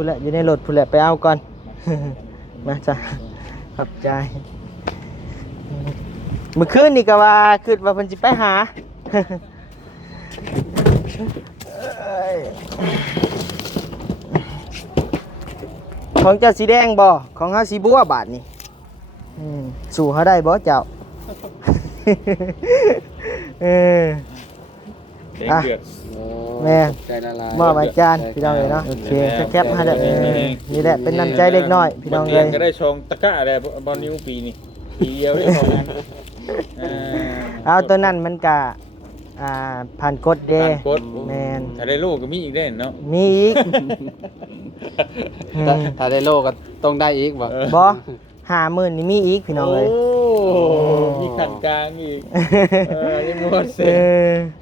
พูดแหละอยู่ในรถพูดแหละไปเอาก่อน มาจ้ะขอบใจเมื่อคืนนี่ก็ว่าคืนว่าเพิ่นสิไปหา ของเจ้าสีแดงบ่ของเฮาสีบัวบาทนี่สู่เฮาได้บ่เจ้า เอออ่ะแม่มอบอาจารย์พี่น้องเลยเนาะโอเคแคปมาได้นี่แหละเป็นน้ำใจเล็กน้อยพี่น้องเลยก็ได้ชงตะกร้าอะไรบอลนิ้วปีนี่ปีเดียวได้ของนั้น เอาตัวนั้นมันกะผ่านกฎเดย์แมน ถ้าได้ลูกก็มีอีกได้เนาะ มีอีก ถ้าได้โลก็ต้องได้อีกบ่บ่50,000นี่มีอีกพี่น้องเลยมีขันกลางอีกยังหมดเส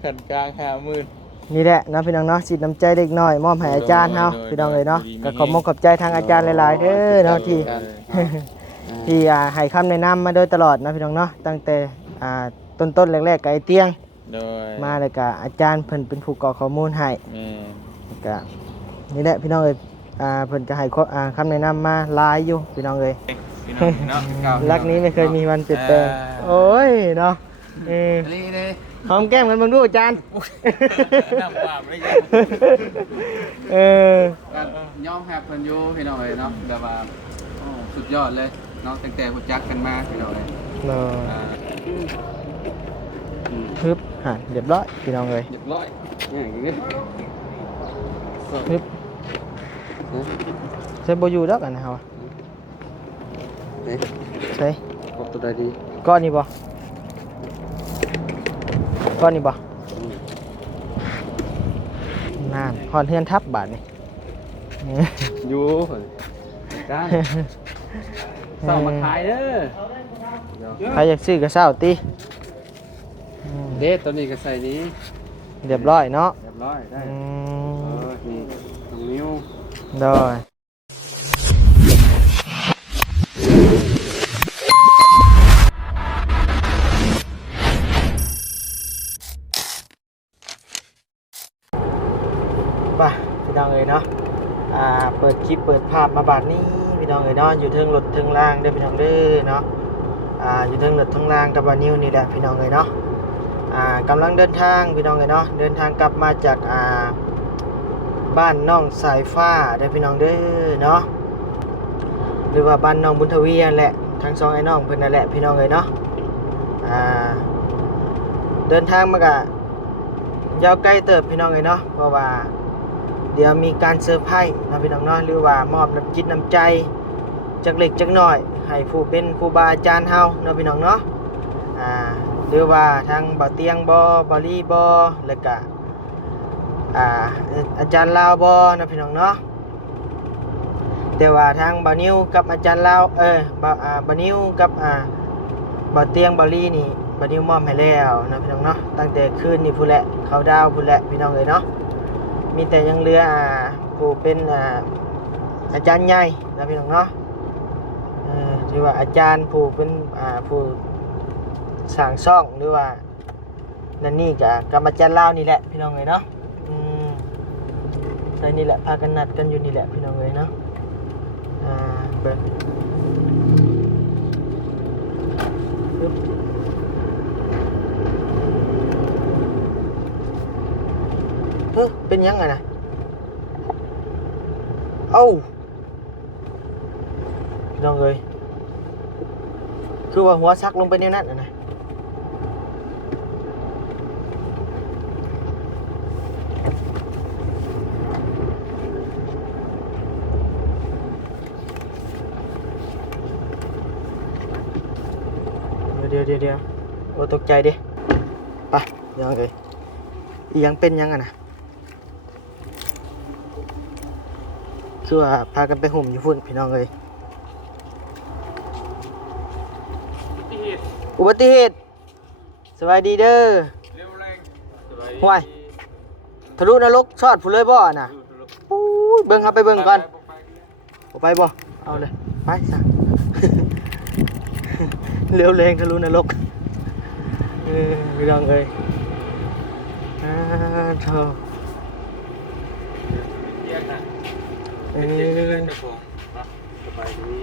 ขันกลาง50,000นี่แหละเนาะพี่น้องเนาะสิน้ำใจเล็กน้อยมอบให้อาจารย์เฮาพี่น้องเลยเนาะก็ขอบใจทางอาจารย์หลายๆเด้อเนาะที่ให้คำแนะนำมาโดยตลอดนะพี่น้องเนาะตั้งแต่ต้นแรกๆกับไอเตียงมาเลยกับอาจารย์เพิ่นเป็นผู้ก่อข้อมูลให้ก็นี่แหละพี่น้องเอ้ยเพิ่นก็ให้คำแนะนำมาหลายอยู่พี่น้องเอ้ยรักนี้ไม่เคยมีวันเปลี่ยนแปลงโอ้ยเนาะหอมแก้มกันเบิ่งดูอาจารย์ยอมแฮปเพิ่นอยู่พี่น้องเอ้ยเนาะแบบว่าสุดยอดเลยเนาะตั้งแต่รู้จักกันมาพี่น้องเอ้ยฮึบเรียบร้อยพี่น้องเลยเรียบร้อยฮึบใช้โบยูดักอันนะฮะใช่ตัวใดดีก้อนนี้บ่ก้อนนี้บ่นานหอนเฮือนทับบาทนี่อยู่ได้เศร้ามาขายเด้อใครอยากซื้อก็เศร้าตีเด็ดตัวนี้ก็ใส่นี้เรียบร้อยเนาะเรียบร้อยได้นี่ตรงนิ้วได้ป่ะพี่น้องเอ๋ยเนาะเปิดคลิปเปิดภาพมาบาดนี้พี่น้องเอ๋ยเนาะอยู่เทิงรถเทิงล่างเด้อพี่น้องเด้อเนาะอยู่เทิงรถเทิงล่างกับบานิวนี่แหละพี่น้องเอ๋ยเนาะกำลังเดินทางพี่น้องเอ๋ยเนาะเดินทางกลับมาจากบ้านน้องสายฟ้าเด้อพี่น้องเด้อเนาะหรือว่าบ้านน้องบุญทวีนั่นแหละทั้งสองไอ้น้องเพิ่นนั่นแหละพี่น้องเอ๋ยเนาะเดินทางมากะยาวไกลเติบพี่น้องเอ๋ยเนาะเพราะว่าเดี๋ยวมีการเซอร์ไพรส์นะพี่น้องเนาะหรือว่ามอบน้ำจิตน้ำใจจักเล็กจักน้อยให้ผู้เป็นครูบาอาจารย์เฮาเนาะพี่น้องเนาะหรือว่าทางบ่เตียงบ่ลีแล้วก็อาจารย์ลาวนะพี่น้องเนาะแต่ว่าทางบ่นิวกับอาจารย์ลาวบ่นิวกับบ่เตียงบ่ลีนี่บ่นิวมอบให้แล้วนะพี่น้องเนาะตั้งแต่คืนนี่พุ่นแหละเขาดาวพุ่นแหละพี่น้องเอ้ยเนาะมีแต่ยังเหลือผู้เป็นอาจารย์ใหญ่นะพี่น้องเนาะหรือว่าอาจารย์ผู้เป็นผู้สร้างช่องหรือว่านั่นนี่กับอาจารย์ลาวนี่แหละพี่น้องเอ้ยเนาะใช่นี่แหละพากันนัดกันอยู่นี่แหละพี่น้องเอ้ยเนาะเบิ่งเป็นยังไงนะเอ้าพี่น้องเอ้ยคือว่าหัวซักลงไปในนั้นนะเดี๋ยวโอ้ตกใจดิไปยังเอ้ยยังเป็นยังไงนะคือว่าพากันไปห่มอยู่พุ่นพี่น้องเลยอุบัติเหตุสบายดีเด้อห่วยทะลุนรกชอดผู้เลยบ่น่ะปู๊ยเบิ่งครับไปเบิ่งก่อนไปบ่เอาเลยไปสั่ง เร็วแรงทะลุนรกพี่น้องเลยเธอ เป็นเด็กเล่นเจ้าของสบายดี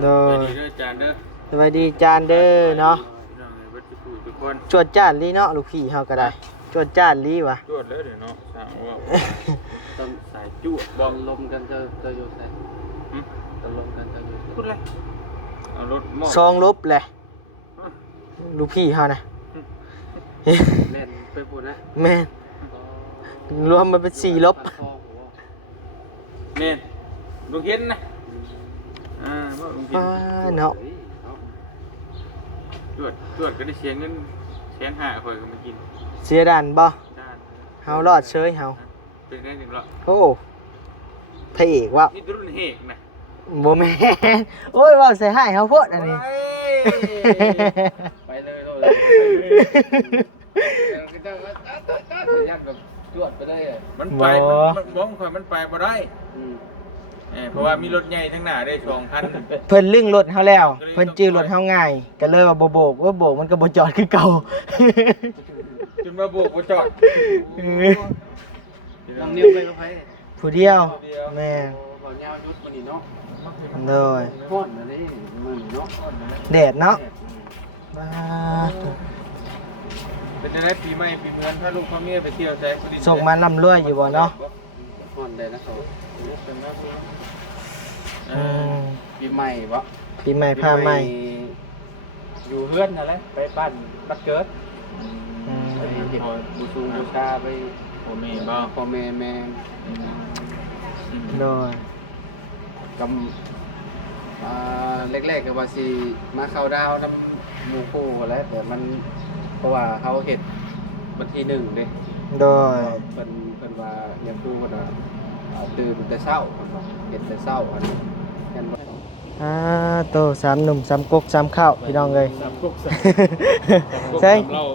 โด สบาย ย ดีเด้อจานเด้อ สวัสดีจานเด้อเนาะ น้องเวัดทุกคน จวดจ้านลีเนาะลูกพี่เฮาก็ได้จวดจ้านลีวะ จวดเลยเดี๋ยวเนาะสาวว่าต้นสายจวด บอมลมกันจะโยแซนตลมกันจะโยแซน พูดเลยเอารถหม้อ ซองลบแหละลูกพี่เฮานะ เล่นไปพูดนะ แม่นรวมมันเป็น4ลบ เนี่ยลุงเห็นนะว่าลุงเห็น เนาะ จวดก็ได้เสียเงิน150,000ข่อยก็มากิน เสียด่านบ่ ด้าน เฮารอดเชยเฮา เป็นได้ถึงละ โอ้พระเอกว่า นี่รุ่นเฮกนะ บ่แม่นโอ้ยเว้าใส่ให้เฮาโพดอันนี้ ไปเลยโทษเลยยัดแบบจวดไปได้ มันไปมันบ้องข่อยมันไปบ่ได้เพราะว่ามีรถใหญ่ทั้งหน้าได้2,000 เพิ่นลึงรถเฮาแล้ว เพิ่นจื้อรถเฮาง่ายก็เลยว่าบ่โบกว่าโบกมันก็บ่จอดคือเก่า จนมาโบกบ่จอด ลองนิ้วไปก็ไป ผู้เดียวแม่น บอกยาวยุดมันนี่เนาะ โดย พ่อนอะไรมันเนาะ แดดเนาะบ้า เป็นจังได๋ปีใหม่ปีเมืองถ้าลูกพ่อเมียไปเที่ยวแซ่ก็ดี ส่งมาร่ำรวยอยู่บ่เนาะ พ่อนได้นะเขา อืม ปีใหม่วะ ปีใหม่พาใหม่ อยู่เฮือนอะไรไปบ้านบัดเกิด อืม ไปเห็นบูชูบูชาไป พ่อแม่บ่ พ่อแม่แม่ โดย กำแรกๆก็ว่าสิมาเข้าดาวน้ำหมู่คู่อะไรแต่มันเพราะว่าเขาเห็ดวันที่1เด้ โดย เป็นว่ายังคู่กันตื่นแต่เช้าเห็ดแต่เช้าอันนี้กันว่า โต3หนุ่ม3ก๊ก3ข้าวพี่น้องเอ้ย 3กุ๊ก ใช่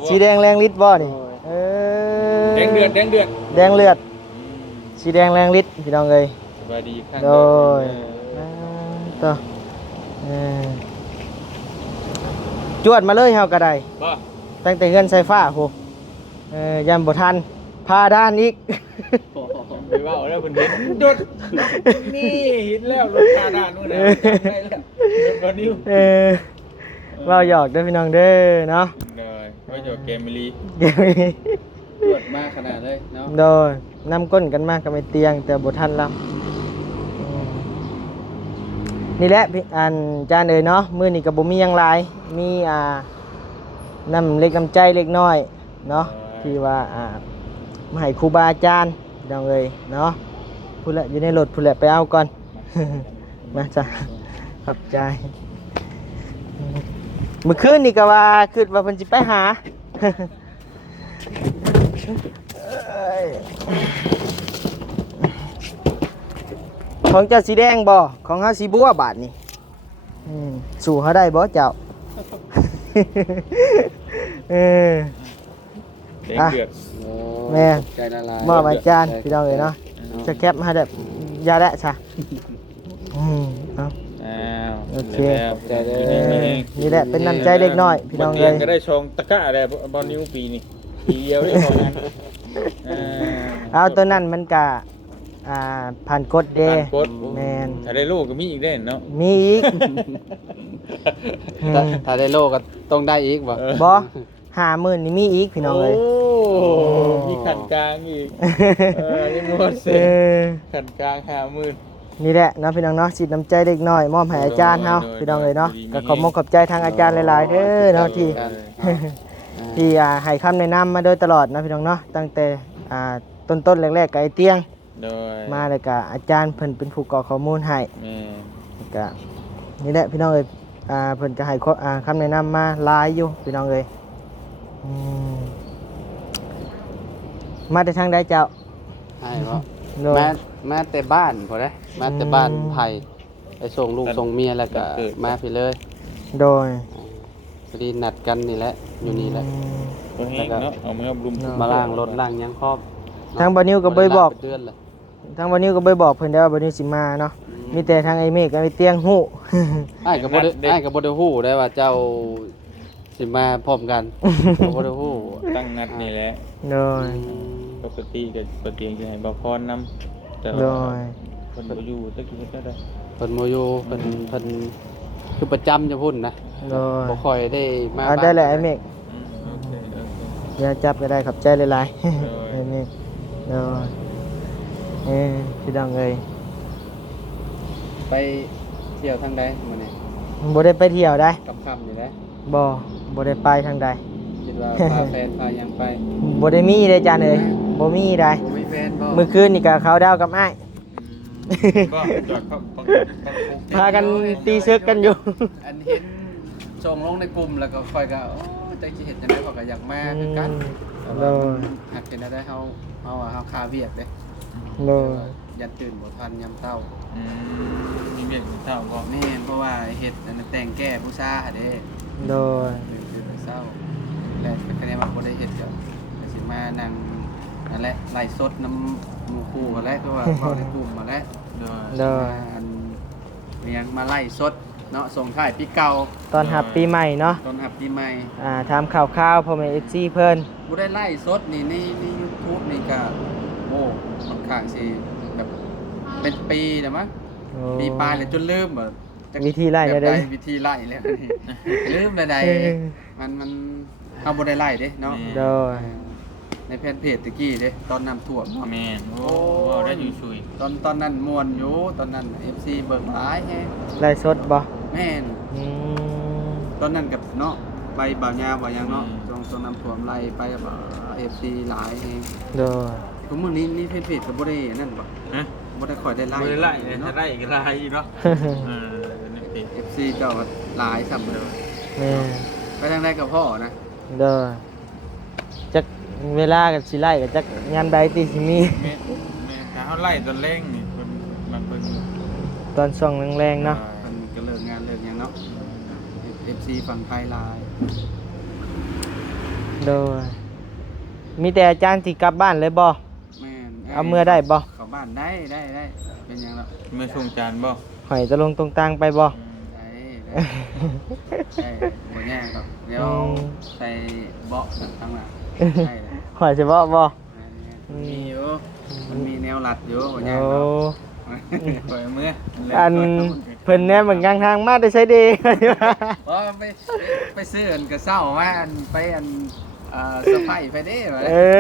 สีแดงแรงฤทธิ์บ่นี่แดงเดือด แดงเลือดสีแดงแรงฤทธิ์พี่น้องเอ้ย สบายดีข้าง โดยต่อจวดมาเลยเฮาก็ได้ บ่ ตั้งแต่เฮือนไฟฟ้าโหยันบ่ทันพาด้านอีก ไปเว้าแล้วเพิ่นเห็นจดนี่เห็นแล้วรถคาด้านนู่นน่ะได้แล้วบ่นิ้ว เว้าหยอกเด้อพี่น้องเด้อเนาะ เลยว่าจะเกมมิลี ตรวจมากขนาดเลยเนาะ โดยนำก้นกันมากกับไอ้เตียงแต่บ่ทันรับนี่แหละพี่อันจานเอ้ยเนาะมื้อนี้ก็บ่มีหยังหลายมีน้ำเล็กน้ำใจเล็กน้อยเนาะที่ว่ามาให้ครูบาอาจารย์พี่น้องเอ้ยเนาะพูดละอยู่ในรถพูดละไปเอาก่อน มาจ้ะขอบใจเมื่อคืนนี่ก็ว่าคิดว่าเพิ่นสิไปหา ของเจ้าสีแดงบ่ของเฮาสีบัวบาทนี่สู่เขาได้บ่เจ้า แดงเดือด แม่ ใจละลาย มอบอาจารย์พี่น้องเอ้ยเนาะจะแคปมาให้ได้ยาแดะซะเอา โอเค นี่แหละเป็นน้ำใจเล็กน้อยพี่น้องเอ้ย ก็ได้ชงตะกร้าได้บอลนิ้วปีนี่ปีเดียวได้พอนั้น เอาตัวนั้นมันก็ผ่านกฎเด้ ผ่านกฎ แม่น ถ้าได้ลูกก็มีอีกได้เนาะ มีอีก ถ้าได้โลก็ต้องได้อีกบ่ บ่50,000นี่มีอีกพี่น้องเอ้ย โอ้มีขันกลางอีกนี่หมดเสร็จขันกลาง50,000นี่แหละเนาะพี่น้องเนาะสิน้ำใจเล็กน้อยมอบให้อาจารย์เฮาพี่น้องเอ้ยเนาะก็ขอบคุณขอบใจทางอาจารย์หลายๆเด้อเนาะที่ ที่ให้คำแนะนำมาโดยตลอดนะพี่น้องเนาะตั้งแต่ต้นแรกๆกับไอเตียง โดย มาเลยกับอาจารย์เพิ่นเป็นผู้ก่อข้อมูลให้ แม่ ก็นี่แหละพี่น้องเอ้ยเพิ่นก็ให้คำแนะนำมาหลายอยู่พี่น้องเอ้ยมาแต่ทางใดเจ้า ใช่บ่ โดย มาแต่บ้านพอได้มาแต่บ้านไผ่ไปส่งลูกส่งเมียแล้วก็มาพี่เลย โดย พอดีนัดกันนี่แหละอยู่นี่แหละ ตัวแห้งเนาะเอามือรุม มาล้างรถล้างหยังครอบ ทางบ่นิวก็บ่ได้บอก เป็นเดือนเลย ทางบ่นิวก็บ่ได้บอกเพิ่นได้ว่าบ่นิวสิมาเนาะมีแต่ทางไอ้เมฆกับไอ้เตียงฮู้ อ้ายก็บ่ได้ฮู้ได้ว่าเจ้าสิมาพร้อมกันก็บ่ได้ฮู้ ตั้งนัดนี่แหละ โดย ปกติก็ปกติจะให้บ่พรนำแต่ โด ว่าย คนบ่อยู่ตะกี้ก็ได้ เพิ่นโมโยเพิ่นคือประจำจะพุ่นนะ โดย บ่ค่อยได้มา เอาได้แหละไอ้เมฆ โอเคโอเค อย่าจับก็ได้ขอบใจหลายๆ ไอ้เมฆโดยพี่น้องเอ้ย ไปเที่ยวทางใดมื้อนี้ บ่ได้ไปเที่ยวได้ ค่ำๆนี่แหละ บ่ได้ไปทางใด คิดว่าพาแฟนพาหยังไป บ่ได้มีเลยจานเอ้ยบ่มีได้ บ่มีแฟนบ่ มื้อคืนนี่ก็เขาดาวกับอ้าย ก็จอดเข้าปัง พากันตีซึกกันอยู่ อันเห็นส่งลงในกลุ่มแล้วก็ค่อยก็โอ้จักสิเฮ็ดจังได๋ก็อยากมาคือกันแต่ โด ว่าย หักเป็นได้เฮาว่าเฮาคาเวียกเด้ โดย ยันตื่นบ่ทันยามเช้า มีเมียกินข้าวก็ แม่นเพราะว่าเฮ็ดอันนั้นแต่งแก้ผู้ซ่าเด้ โดย ตื่นแต่เช้าแล้วคะแนนว่าบ่ได้เฮ็ดก็สิมานั่งนั่นแหละไล่สดน้ำหมู่คู่กันแหล้วเพราะว่าเข้าในกลุ่มมาแล้ว โดย โดย อันเมียงมาไล่สดเนาะส่งท้ายปีเก่า ตอนรับปีใหม่เนาะ ต้อนรับปีใหม่ ถามข่าวๆพ่อแม่ FC เพิ่น บ่ได้ไล่สดนี่ใน YouTube นี่ก็โอ้ค่อนข้างสิแบบเป็นปีแล้วมั้ง โอ้ ปีปลายแล้วจนลืมแบบ วิธีไล่ได้ ได้ เด้ วิธีไล่แล้วนี่ ลืมใดๆมันเฮาบ่ได้ไล่เด้เนาะ โดย ในแฟนเพจตะกี้เด้ตอนน้ำท่วมเนาะ แม่นโอ้ได้อยู่ชุย ตอนนั้นม่วนอยู่ตอนนั้น FC เบิ่งหลายแฮะ ไล่สดบ่ แม่น อืม ตอนนั้นกับเนาะไปบ่าวยาวบ่ายังเนาะตรงน้ำท่วมไล่ไปกับ FC หลายแฮะ โดย ผมมื้อนี้นี่เพจก็บ่ได้นั่นบ่ ฮะ บ่ได้ค่อยได้ไล่ บ่ได้ไล่ เนาะ ถ้าไล่ก็ไล่เนาะนี่ติ FC เจ้าก็หลายซ้ํเลย แม่ ไปทางใดกับพ่อนะ โดยจักเวลาก็สิไล่ก็จักยามใดที่สิมี แม่ถ้าเฮาไล่ตอนเร่งนี่มันเป็น ตอนช่วงแรงๆเนาะ เพิ่นก็เลิกงานเลิกหยังเนาะ FC ฝั่งไทยหลาย โดยมีแต่อาจารย์ที่กลับบ้านเลยบ่ แม่น เอาเมื่อได้บ่ เข้าบ้านได้เป็นหยังเนาะ เมื่อช่วงจานบ่ หอยตะลงตรงตางไปบ่ ได้บ่ยากหรอกเดี๋ยว อืม ใส่เบาะทั้งหลังได้เลย หอยเฉพาะบ่ มีอยู่มันมีแนวหลัดอยู่บ่ยาก โอ้ หรอก ปล่อยเมื่อ อันเพิ่นแน่เหมือนกลางทางมาได้ใช้ดี เพราะไปซื้ออันกระเซ้ามาอันไปอันสะพายไปเด้ว่า เออ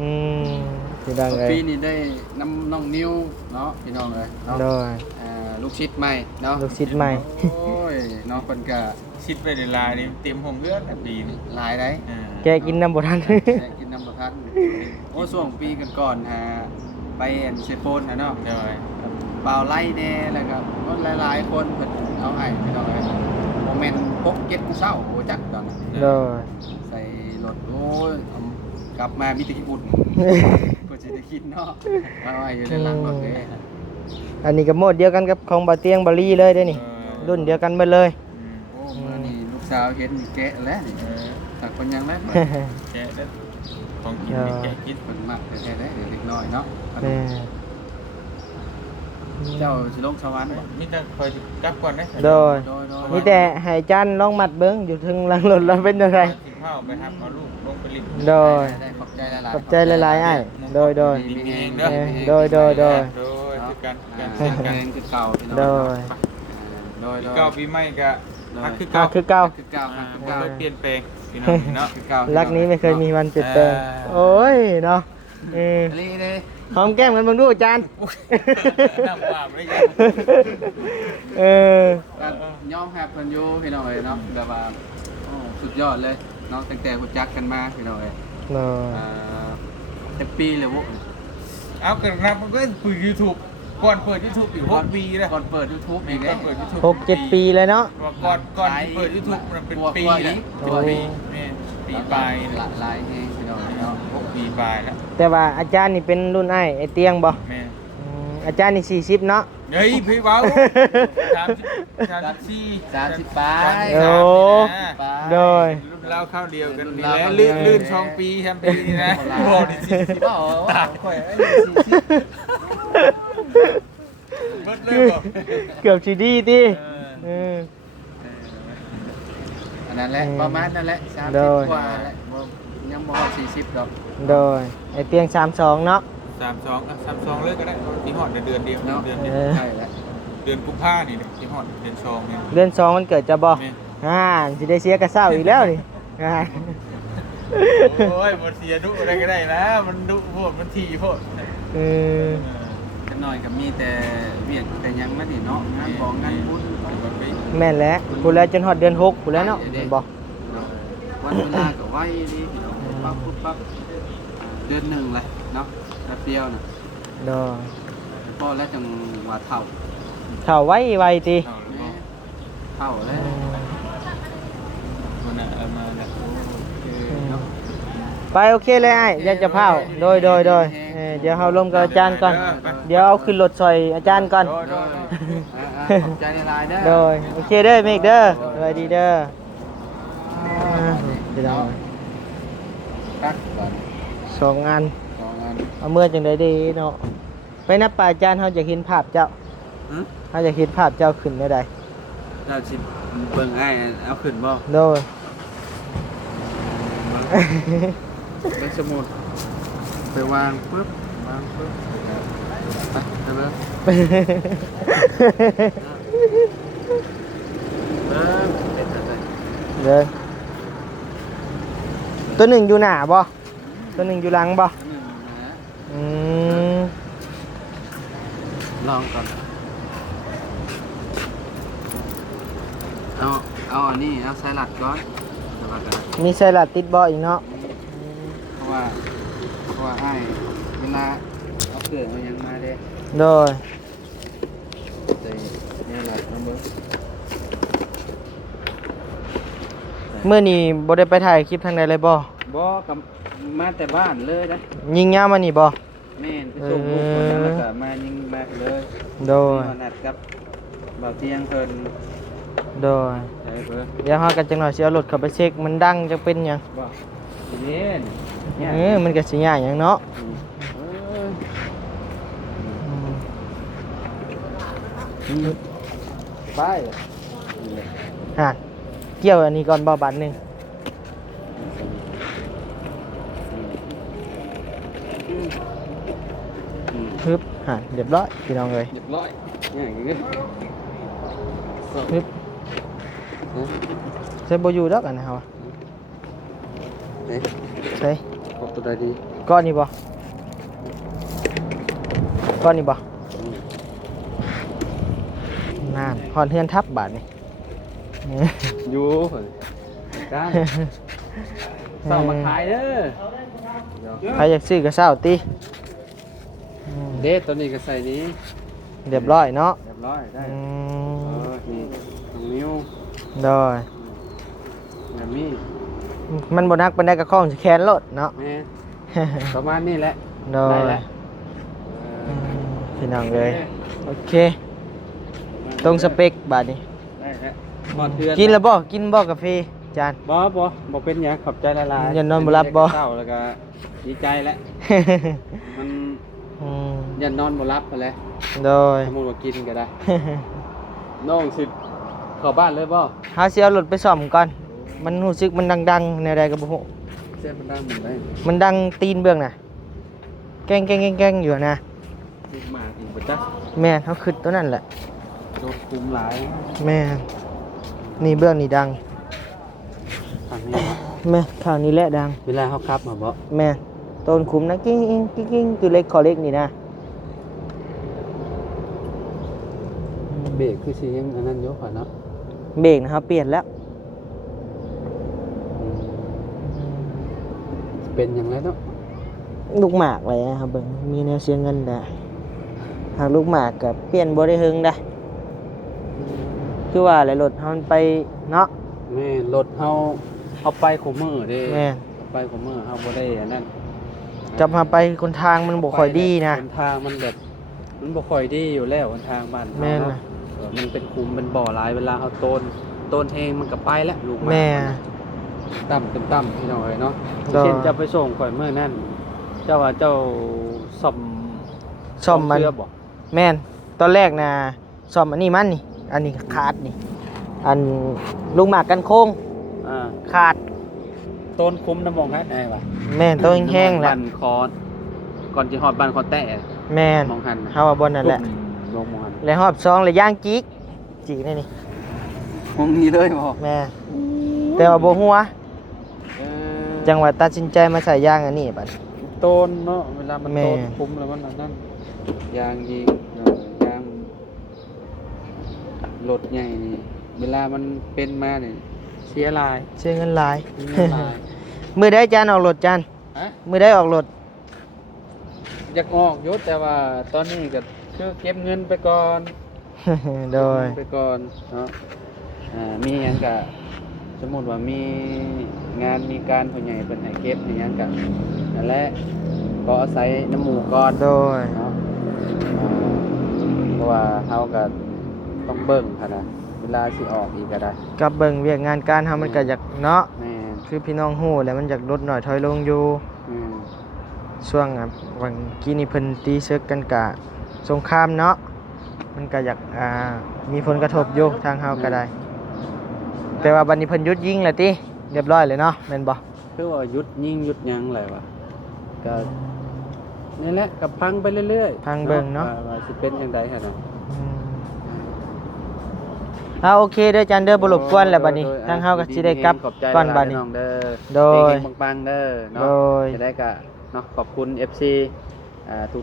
อืมพี่ดังเลย ปีนี้ได้น้ำน้องนิวเนาะพี่น้องเลยเนาะ โดย ลูกชิดใหม่เนาะ ลูกศิษย์ใหม่ โอ้ยน้องเพิ่นก็ ชิดไปในลายนี่เต็มห้องเลือดดีนี่ หลายได้ แกกินน้ำบ่ทัน ได้กินน้ำประทัดโอ้ช่วงปีก่อนไปอันเซโฟนเนาะ เดี๋ยว เปล่าไล่แน่แล้วก็คนหลายๆคนเพิ่นเอาให้พี่น้องเอ้ยโมเมนต์พกเก็ตกูเศร้าโอ้จักตอนนั้น โดย ใส่รถโอ้ยเอากลับมามีแต่ขี้บุญเพื่อจะได้กินเนาะมาไว้อยู่ในหลังรถเลย อันนี้ก็โหมดเดียวกันกับของบ่เตียงบ่ลี่เลยเด้อนี่ รุ่นเดียวกันหมดเลย โอ้มื้อนี้ลูกสาวเห็นนี่แกะแล้วนี่ถ้าคนยังแล้ว แกะได้ของกินแกะกิน เพิ่นมักแท้ๆได้เด็กน้อยเนาะ แม่ เจ้าสิลงสวรรค์บ่ มีแต่คอยกลับก่อนนะ โดย โดย มีแต่ให้อาจารย์ลองมัดเบิ่งอยู่ถึงหลังรถแล้วเป็นจังได กินข้าวไปครับเอาลูกลงไปลิฟต์ โดย ได้ขอบใจหลายๆ ขอบใจหลายๆอ้ายโดย ดีมีเองเด้อ โดย โดยคือกันกันเช่นกัน คือเก่าพี่น้อง โดย โดย ปีเก่าปีใหม่ก็ฮักคือ อ่า เก่า คือเก่า คือเก่า คือ เก่า เก่าเปลี่ยนแปลงพี่น้องเนาะ คือเก่า รักนี้ไม่เคยมีวันเปลี่ยนแปลง อ่า โอ้ยเนาะเออ ลีเลย หอมแก้มกันเบิ่งดูอาจารย์ น้ำว่าไม่ได้ เออ ย่อมแฮปเพิ่นอยู่พี่น้องเอ้ยเนาะแบบว่าโอ้สุดยอดเลยเนาะตั้งแต่รู้จักกันมาพี่น้องเอ้ย เนาะ แต่ปีเลยวุ เอากันนะมันก็คุย YouTube ก่อนเปิด YouTube อยู่6ปีนะ ก่อนเปิด YouTube อีก ก่ เด้ อนเปิด YouTube 6-7 ปีเลยเนาะ ก่อนเปิด YouTube มันเป็นปีแล้ว โอ้ ปีปลาย หลายเองพี่น้องเนาะ 6ปีปลายแล้ว แต่ว่าอาจารย์นี่เป็นรุ่นอ้ายไอ้เตียงบ่ แม่ อาจารย์นี่40เนาะ เฮ้ยพี่เบา30 30ปลาย โอ้ โดย รุ่นเล่าข้าวเดียวกันนี่แหละลื่น2ปีแชมปีนี่นะบอกดิสิ เปล่าว่าข่อยไอ้40 เบิดเลยบ่ เกือบสิดีติเออ อันนั้นแหละประมาณนั้นแหละ โดย 30กว่าแหละบ่ยังบ่40ดอก โดยไอ้เตียง32เนาะ 32เลยก็ได้ที่ฮอดเดือนเดียว เนาะ เดือนเดียว ใช่แล้ว เดือนกุมภานี่ที่ฮอดเดือน2เนี่ย เดือน2มันเกิดจะบ่สิได้เสียกระเซ้าอีกแล้วนี่อ่า โอ้ยบ่เสียดุอะไรก็ได้นะมันดุโพดมันทีโพด เออ กันหน่อยก็มีแต่เวียกแต่ยังไม่ได้เนาะงานของงานบุญ แม่นแล้วพูดแล้วจนฮอดเดือน6พูดแล้วเนาะแม่นบ่ วันเวลาก็ไว้ดีปั๊บปุ๊บปั๊บเดือนหนึ่งเลยเนาะแป๊บเดียวน่ะ เด้อ พอแล้วจังว่าเท่า เข้าไว้ติ แม่เท่าแล้ว มันน่ะเอามาแล้ว เนาะ ไปโอเคเลยไอ้อยากจะเผาโดยเดี๋ยวเฮาลงกับอาจารย์ก่อนเดี๋ยวเอาขึ้นรถซอยอาจารย์ก่อน ขอบใจในไลน์เด้อ โดยโอเคเด้อเมกเด้อสวัสดีเด้อเดี๋ยว ตักก่อน สองอัน สองอัน เอาเมื่อจังได้ดีเนาะไปนับป่าอาจารย์เฮาจะเห็นภาพเจ้าเฮาจะเห็นภาพเจ้าขึ้นได้ใด เราสิเบิ่งให้เอาขึ้นบ่ โดย เป็นสมุดไปวางปึ๊บวางปึ๊บไปเถอะเป็นอะไร เด้อตัวหนึ่งอยู่หน้าบ่ตัวหนึ่งอยู่หลังบ่อืม ลองก่อนเอาอันนี้เอาไซรัสก่อนสวัสดี มีไซรัสติดบ่อีกเนาะ เพราะว่าไอ้เวลาเอาเกลือเอายังมาเด้ โดย แต่เนี่ยแหละน้ำเบิ้ง เมื่อนี้บ่ได้ไปถ่ายคลิปทางใดเลยบ่ บ่กับมาแต่บ้านเลยนะ ยิงยามมานี่บ่ แม่นไปส่งลูกคนนั้นแล้วก็มายิงมาเลย โดย มานัดกับบ่าวเตียงเพิ่น โดย ใช่เพิ่น เดี๋ยวเฮากันจังหน่อยสิเอารถเข้าไปเช็คมันดังจังเป็นหยัง บ่นี่เนี่ย มันก็สิยากหยังเนาะ ไป ฮะเกี่ยวอันนี้ก่อนบ่บาทหนึงฮึบฮะเรียบร้อยพี่น้องเอ้ย เรียบร้อยเนี่ยอย่างงี้ ฮึบใส่บ่อยู่ดอกอันนะเฮาอะ เฮ้ย ใส่ ขอบตัวใดดี ก้อนนี้บ่ก้อนนี้บ่นั่นฮอนเฮือนทับบาทนี่ อยู่ได้ส่งมาขายเด้อ ใครอยากซื้อก็เช้าติ เด็ดตัวนี้ก็ใส่นี้ เรียบร้อยเนาะ เรียบร้อยได้ อืม นี่ตรงนิ้ว โดย แบบนี้ มันบ่นักปานใดก็คล้องสิแขนโลดเนาะ แม่ประมาณนี้แหละ โดย ได้แล้ว พี่น้องเลยโอเคตรงสเปคบาดนี้ ได้แล้วบ่เทือน กินแล้วบ่กินบ่กาแฟจาน บ่เป็นหยังขอบใจละลาย อย่านอนบ่หลับบ่ เศร้าแล้วก็ดีใจแล้วมัน อืม อย่านอนบ่หลับไปแล้ว โดย สมมุติว่ากินก็ได้ น้องสิเข้าบ้านเลยบ่ หาสิเอารถไปซ่อมก่อนมันรู้สึกมันดังๆแนวใดก็บ่ฮู้ เส้นมันดังเหมือนได้ มันดังตีนเบื้องน่ะแกล้งอยู่นะ ลูกหมาอีกบ่จ๊ะ แม่นเฮาคิดตัวนั้นแหละ โดนคุมหลาย แม่นนี่เบื้องนี่ดัง ทางนี้ แม่ข้างนี้แหละดัง เวลาเฮาขับมาบ่ แม่ต้นคุมนะกิ้งตัวเล็กคอเล็กนี่นะ เบรกคือสิยังอันนั้นอยู่ข่อยเนาะ เบรกนะครับเปลี่ยนแล้ว เป็นหยังไงเนาะ ลูกหมากเลยนะครับเบิ่งมีแนวเสียเงินได้หากลูกหมากกับเปลี่ยนบ่ได้หึงได้คือว่าอะไรรถเฮามันไปเนาะ แม่รถเฮาเอาไปขมือเด้ แม่ เอาไปขมือเฮาบ่ได้อันนั้น จะมาไปคนทางมันบ่ค่อยดีนะ หนทางมันแบบมันบ่ค่อยดีอยู่แล้วหนทางบ้านเฮา แม่น เนาะ น่ะ มันเป็นคุมเป็นบ่อหลายเวลาเฮาโตนแฮงมันก็ไปแล้วลูกหมา แม่ ต่ำต่ำพี่น้องเอ้ยเนาะ ดอก เช่นจะไปส่งข่อยมื้อนั้นเจ้าว่าเจ้าซ่อม ซ่อมมัน เสื้อบ่ แม่นตอนแรกนะซ่อมอันนี้มันนี่อันนี้ขาดนี่อันลูกหมากกันโค้ง อ่า ขาด ต้นคุ้มน้ำมองให้ไงวะ แม่นตัวแห้งๆแหละ บันคอน ก่อนจะฮอดบ้านคอแต้ แม่น มองหันนะ เฮาว่าบนนั่นแหละ ลงมองหัน แล้วรอบสองเลยย่างจิกจิกนี่นี่ มองนี้เลยบ่ แม่แต่ว่าบ่ฮู้ว่า เออ จังหวะตัดสินใจมาใส่ย่างอันนี้บัด โตนเนาะเวลามัน แม่ โตนคุ้มแล้วมันอันนั่นยางยิงยางรถใหญ่นี่เวลามันเป็นมาเนี่ยเสียหลาย เสียเงินหลาย เสียเงินหลาย มื้อใดจานออกรถจาน ฮะ มื้อใดออกรถ อยากออกอยู่แต่ว่าตอนนี้ก็คือเก็บเงินไปก่อน โดย เก็บเงินไปก่อนเนาะมีหยังก็สมมุติว่ามีงานมีการผู้ใหญ่เพิ่นให้เก็บอีหยังก็นั่นแหละก็อาศัยน้ำหมูก่อน โดย เนาะเพราะว่าเฮาก็ต้องเบิ่งค่ะนะเวลาสิออกอีกก็ได้ กับเบิ่งเวียกงานการเฮามันก็อยากเนาะ แม่น คือพี่น้องฮู้แล้วมันอยากลดหน่อยถอยลงอยู่ อืม ช่วงวันกี้นี่เพิ่นตีศึกกันกะสงครามเนาะมันก็อยากมีผลกระทบอยู่ทางเฮาก็ได้ แต่ว่าบัดนี้เพิ่นหยุดยิงแล้วติเรียบร้อยเลยเนาะแม่นบ่ คือว่าหยุดยิงหยุดหยังอะไรวะก็นี่แหละก็พังไปเรื่อยๆ พังเบิ่งเนาะ ว่าสิเป็นจังได๋หั่นน่ะ โอเคเด้อจันเด้อบ่รบกวนแล้วบัดนี้ทางเฮาก็สิได้กลับ ขอบใจ ก่อนบัดนี้ น้องเด้อ โดย เฮงๆปังๆเด้อเนาะ โดย จะได้ก็เนาะขอบคุณ FC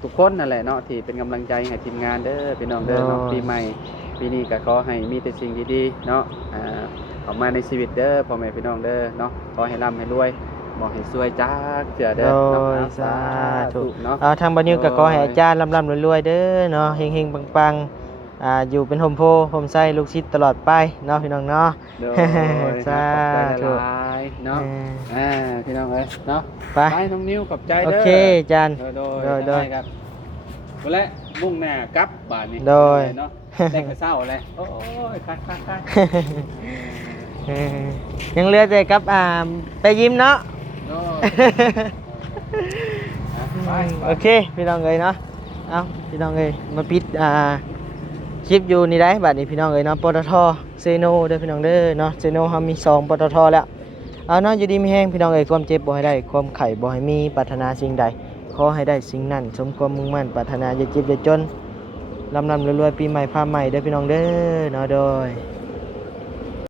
ทุกๆคนนั่นแหละเนาะที่เป็นกำลังใจให้ทีมงานเด้อพี่น้องเด้อเนาะปีใหม่ปีนี้ก็ขอให้มีแต่สิ่งดีๆเนาะออกมาในชีวิตเด้อพ่อแม่พี่น้องเด้อเนาะขอให้ร่ำให้รวยบอกให้สวยจักเจือ โด เด้อเนาะ ย สาธุ เนาะ เนาะ ทางบ่นิวก็ขอให้อาจารย์ร่ำๆรวยๆเด้อเนาะเฮงๆปังๆอยู่เป็นโฮมโพโฮมไส้ลูกศิษย์ตลอดไปเนาะพี่น้องเนาะ โดย สาธุ ขอบใจหลายๆเนาะพี่น้องเอ้ยเนาะ ไป น้องนิ้วขอบใจ โอ เด้อ เคอาจารย์ โดย โดย ครับวันละมุ่งหน้ากลับบ้านนี่ โดย เนาะได้กระเซ้าเลยโอ้ยคัก ยังเหลือแต่กับไปยิ้มเนาะ โดยไป โอเคพี่น้องเอ้ยเนาะเอาพี่น้องเอ้ยมาปิดคลิปอยู่นี่ได้บัดนี้พี่น้องเอ้ยเนาะปตทเซโนเด้อพี่น้องเด้อเนาะเซโนเฮามี2ปตทแล้วเอาเนาะอยู่ดีมีแห้งพี่น้องเอ้ยความเจ็บบ่ให้ได้ความไข้บ่ให้มีปรารถนาสิ่งใดขอให้ได้สิ่งนั้นสมความมุ่งมั่นปรารถนาอย่าเจ็บอย่าจนร่ำรวยๆปีใหม่พาใหม่เด้อพี่น้องเด้อเนาะโดย